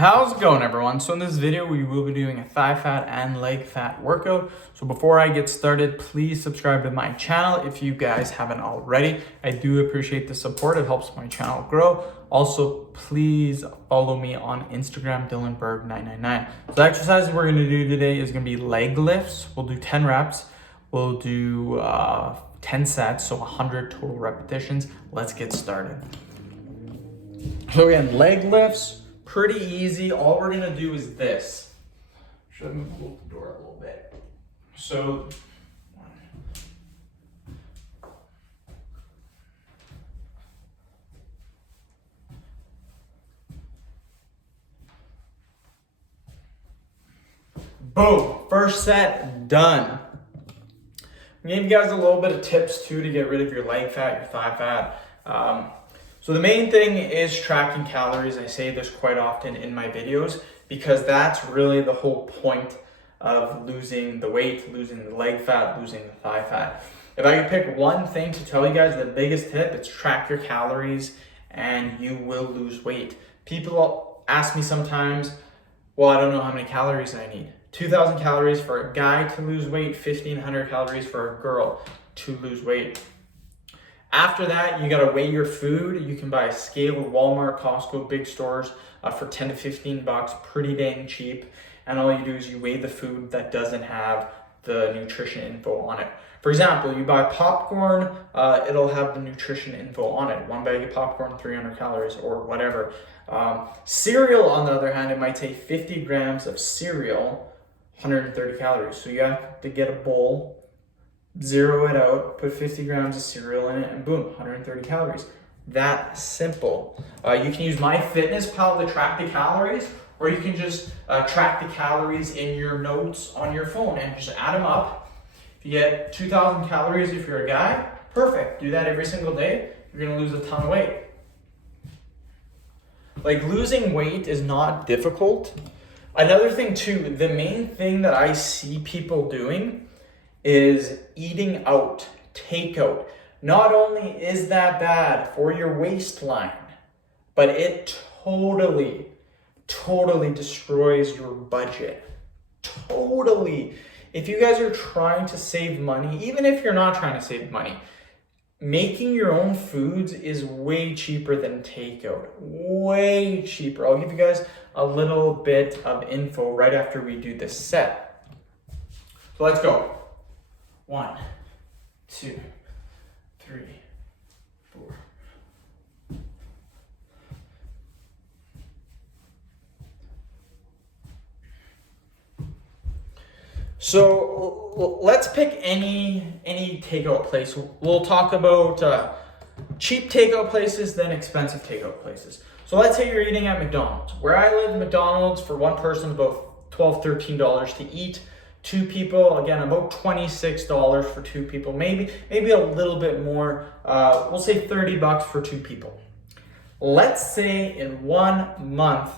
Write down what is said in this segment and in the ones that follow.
How's it going, everyone? So in this video, we will be doing a thigh fat and leg fat workout. So before I get started, please subscribe to my channel if you guys haven't already. I do appreciate the support. It helps my channel grow. Also, please follow me on Instagram, DylanBerg999. So the exercises we're gonna do today is gonna be leg lifts. We'll do 10 reps. We'll do 10 sets, so 100 total repetitions. Let's get started. So again, leg lifts. Pretty easy. All we're gonna do is this. Should I move the door a little bit? So, boom, first set done. I gave you guys a little bit of tips too to get rid of your leg fat, your thigh fat. So the main thing is tracking calories. I say this quite often in my videos because that's really the whole point of losing the weight, losing the leg fat, losing the thigh fat. If I could pick one thing to tell you guys, the biggest tip, it's track your calories and you will lose weight. People ask me sometimes, well, I don't know how many calories I need. 2,000 calories for a guy to lose weight, 1,500 calories for a girl to lose weight. After that, you gotta weigh your food. You can buy a scale at Walmart, Costco, big stores for 10 to 15 bucks, pretty dang cheap. And all you do is you weigh the food that doesn't have the nutrition info on it. For example, you buy popcorn, it'll have the nutrition info on it. One bag of popcorn, 300 calories or whatever. Cereal, on the other hand, it might say 50 grams of cereal, 130 calories. So you have to get a bowl, zero it out, put 50 grams of cereal in it, and boom, 130 calories. That simple. You can use MyFitnessPal to track the calories, or you can just track the calories in your notes on your phone and just add them up. If you get 2,000 calories if you're a guy, perfect. Do that every single day. You're gonna lose a ton of weight. Like, losing weight is not difficult. Another thing too, the main thing that I see people doing is eating out, takeout. Not only is that bad for your waistline, but it totally destroys your budget. Totally. If you guys are trying to save money, even if you're not trying to save money, making your own foods is way cheaper than takeout. Way cheaper. I'll give you guys a little bit of info right after we do this set. So let's go. 1, 2, 3, 4. So let's pick any takeout place. We'll talk about cheap takeout places, then expensive takeout places. So let's say you're eating at McDonald's. Where I live, McDonald's for one person is about $12, $13 to eat. 2 people, again, about $26 for 2 people, maybe a little bit more. We'll say 30 bucks for 2 people. Let's say in 1 month,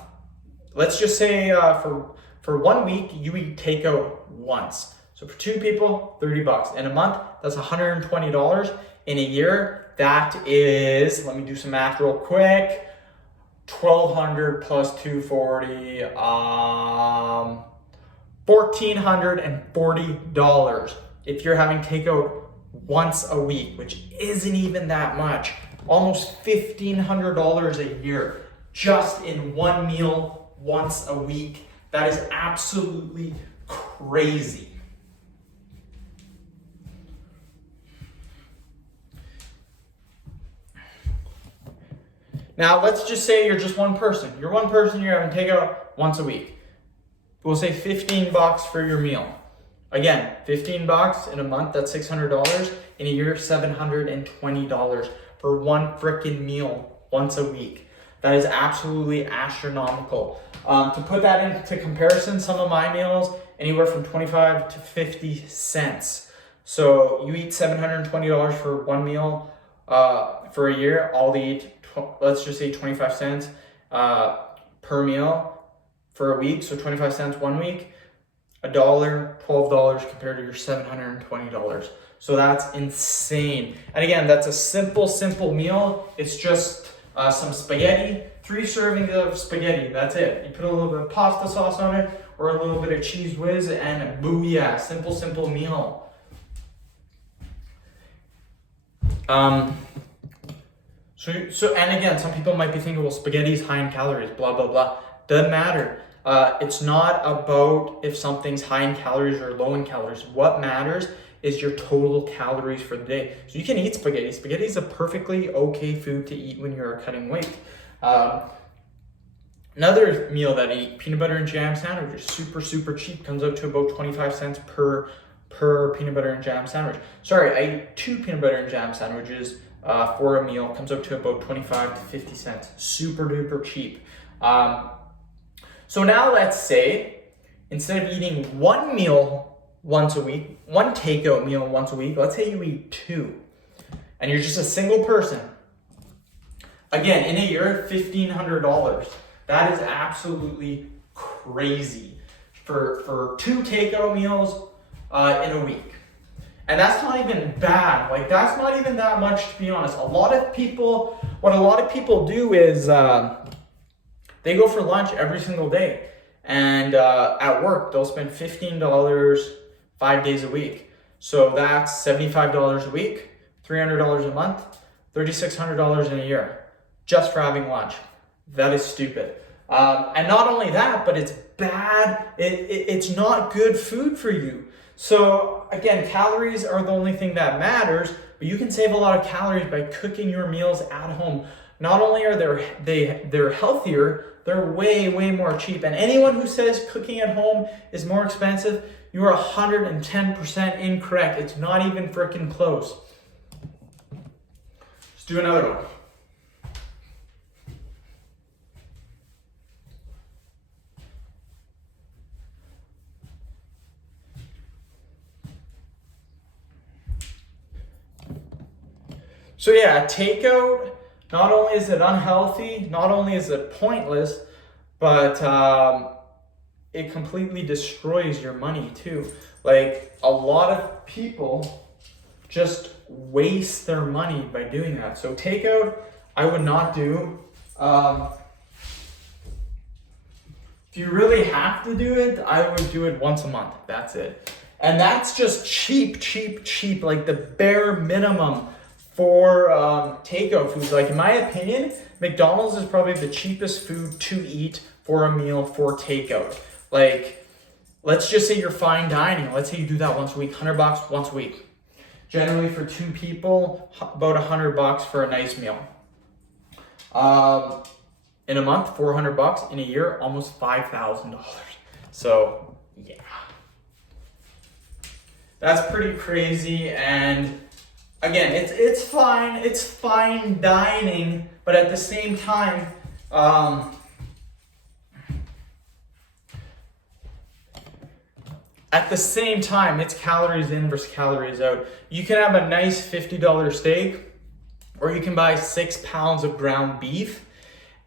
let's just say for 1 week, you eat takeout once. So for 2 people, 30 bucks. In a month, that's $120. In a year, that is, let me do some math real quick, 1,200 plus 240, $1,440 if you're having takeout once a week, which isn't even that much. Almost $1,500 a year just in one meal once a week. That is absolutely crazy. Now let's just say you're just one person. You're one person, you're having takeout once a week. We'll say 15 bucks for your meal. Again, 15 bucks in a month, that's $600. In a year, $720 for one frickin' meal once a week. That is absolutely astronomical. To put that into comparison, some of my meals, anywhere from 25 to 50 cents. So you eat $720 for one meal for a year. I'll eat, let's just say 25 cents per meal for a week, so 25 cents 1 week, $1, $12 compared to your $720. So that's insane. And again, that's a simple meal. It's just some spaghetti, 3 servings of spaghetti, that's it. You put a little bit of pasta sauce on it, or a little bit of cheese whiz, and booyah, simple meal. So and again, some people might be thinking, well, spaghetti is high in calories, blah, blah, blah. Doesn't matter. It's not about if something's high in calories or low in calories. What matters is your total calories for the day. So you can eat spaghetti. Spaghetti is a perfectly okay food to eat when you're cutting weight. Another meal that I eat, peanut butter and jam sandwich, is super cheap. Comes out to about 25 cents per peanut butter and jam sandwich. Sorry, I eat 2 peanut butter and jam sandwiches for a meal. Comes out to about 25 to 50 cents. Super duper cheap. So now let's say, instead of eating one meal once a week, one takeout meal once a week, let's say you eat 2, and you're just a single person. Again, in a year, $1,500. That is absolutely crazy for 2 takeout meals in a week. And that's not even bad. Like, that's not even that much, to be honest. What a lot of people do is they go for lunch every single day. And at work, they'll spend $15 5 days a week. So that's $75 a week, $300 a month, $3,600 in a year, just for having lunch. That is stupid. And not only that, but it's bad. It's not good food for you. So again, calories are the only thing that matters, but you can save a lot of calories by cooking your meals at home. Not only are they're healthier, they're way more cheap. And anyone who says cooking at home is more expensive, you are 110% incorrect. It's not even freaking close. Let's do another one. So yeah, takeout, not only is it unhealthy, not only is it pointless, but it completely destroys your money too. Like, a lot of people just waste their money by doing that. So takeout, I would not do. If you really have to do it, I would do it once a month. That's it. And that's just cheap, like the bare minimum for takeout foods. Like, in my opinion, McDonald's is probably the cheapest food to eat for a meal for takeout. Like, let's just say you're fine dining. Let's say you do that once a week, $100 once a week. Generally for 2 people, about $100 for a nice meal. In a month, $400. In a year, almost $5,000. So yeah, that's pretty crazy. And again, it's fine dining, but at the same time, it's calories in versus calories out. You can have a nice $50 steak, or you can buy 6 pounds of ground beef,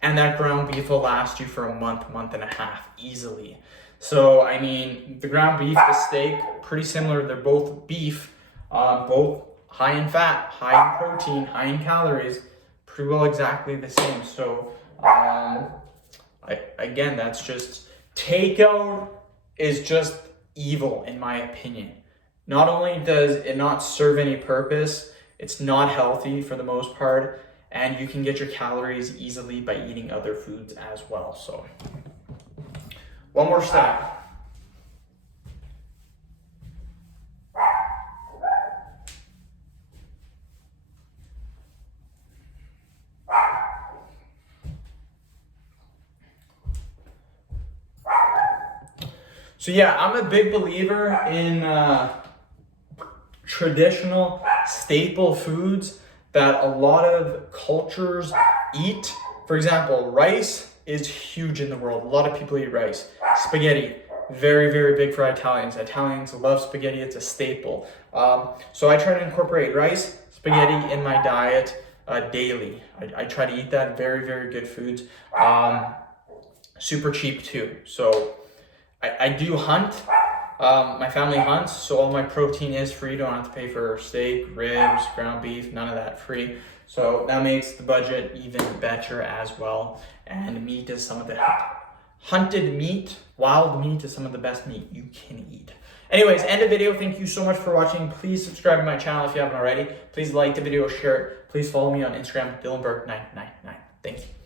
and that ground beef will last you for a month and a half easily. So, I mean, the ground beef, the steak, pretty similar. They're both beef, both high in fat, high in protein, high in calories, pretty well exactly the same. So, again, that's just, takeout is just evil in my opinion. Not only does it not serve any purpose, it's not healthy for the most part, and you can get your calories easily by eating other foods as well. So, one more step. So yeah, I'm a big believer in traditional staple foods that a lot of cultures eat. For example, rice is huge in the world. A lot of people eat rice. Spaghetti, very big for Italians. Italians love spaghetti, it's a staple. So I try to incorporate rice, spaghetti in my diet daily. I try to eat that, very good foods. Super cheap too. So I do hunt. My family hunts, so all my protein is free. Don't have to pay for steak, ribs, ground beef, none of that, free. So that makes the budget even better as well. And meat is some of the hunted meat, wild meat is some of the best meat you can eat. Anyways, end of video. Thank you so much for watching. Please subscribe to my channel if you haven't already. Please like the video, share it. Please follow me on Instagram, DylanBurke999. Thank you.